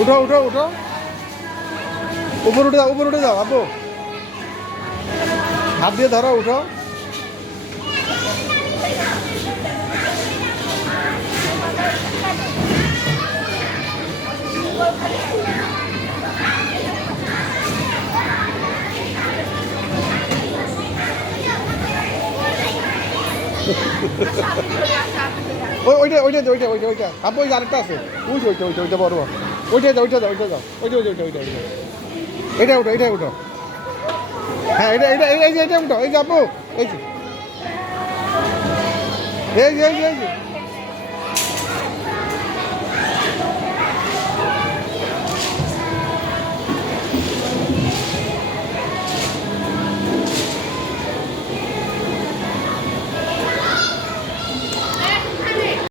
উঠো উঠো উঠো, উপর উঠে যাও আপু, হাত দিয়ে ধরো, উঠো। ওইটা ওইটা ওইটা ওইটা ওইটা আপু, ওই আরেকটা আছে, ওই ওইটা ওইটা ওইটা বড়, ওইটা যাও ওইটা যাও ওইটা যাও ওইটা ওইটা ওইটা ওইটা ওইটা এটা উঠো, এটা উঠো, হ্যাঁ এটা এটা এই যে এটা উঠো, এই যে আপু, এই যে এই যে এই যে